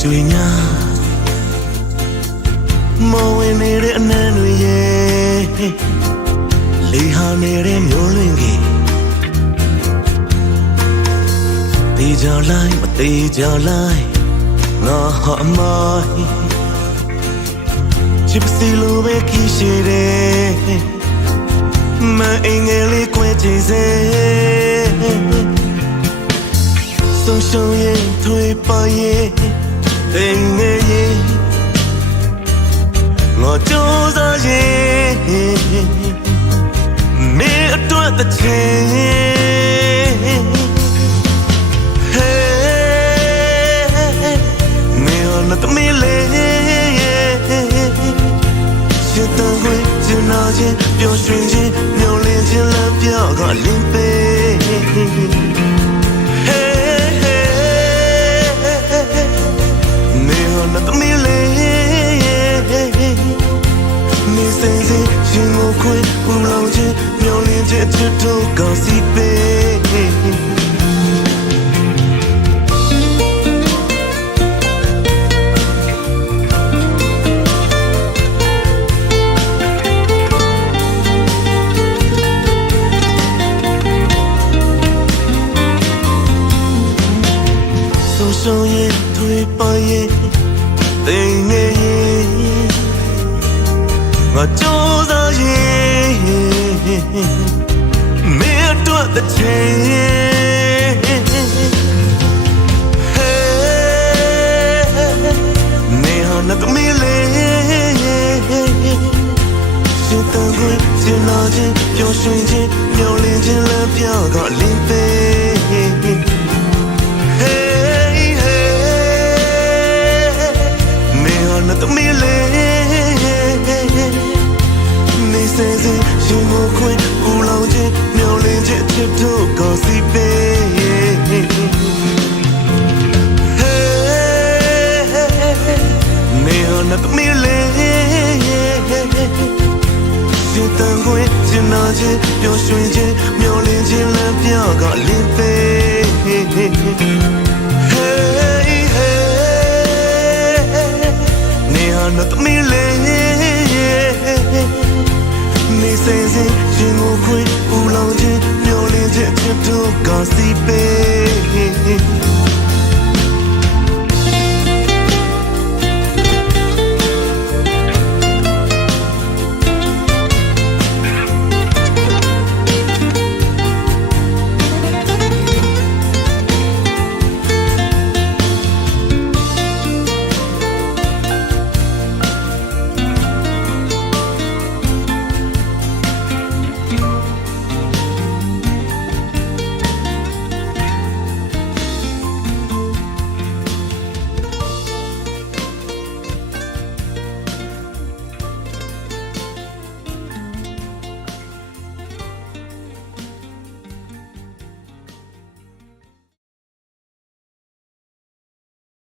ကျွေညာမောဝင်နေတဲ့အနံ့တွေရဲ့လေဟာနေတဲ့မျိုးလွင်ကြီးတေးကြလိုက်မတေးကြလိုက်ငါဟာအမိုင်းချစ်ပစီလိုပဲခီးရှိတယ်မအင်္ဂလိပ်ကွဲကြည့်စေဆုံးရှုံးရင်ထွေးပါရဲ့တိမ်ငယ်ရဲ့ငါကြိုးစားရဲ့မင်းအတွက်တစ်ချိန်မင်းဟာတမီးလေးရှစ်တန်းခွေကျင်နာခြင်းပျော်ရွှင်ခြင်းမျောလင်းခြင်းလက်ပြကလင်းပေးမတမီလေးနေစင်စင်ရှင်ကိုခွေပူလောင်ခြင်းမျောလင်းခြင်းချစ်တို့ကောင်းစီပေးဆုံးရှုံးရင်ထွေးပါရဲ့တိမ်ငယ်ရဲ့ငါကြိုးစားရဲ့မင်းအတွက်တစ်ချိန်မင်းဟာနတ်မီလေးရှင်တန်ခွေကျင်နာခြင်းပျော်ရွှင်ခြင်းမျောလင်းခြင်းလက်ပြကလင်းပေးနတ်မီလေးနေစင်စင်ရှင်ကိုခွင်ပူလောင်ခြင်းမျောလင်းခြင်းချစ်တို့ကောင်းစီပေးနေနတ်မီလေးရှင်တန်ခွင်ကျင်နာခြင်းပျော်ရွှင်ခြင်းမျောလင်းခြင်းလက်ပြကလင်းပေးနတ်မီလေးနေစင်စင်ရှင်ကိုခွေပူလောင်ခြင်းမျောလင်းခြင်းချစ်တို့ကောင်းစီပေး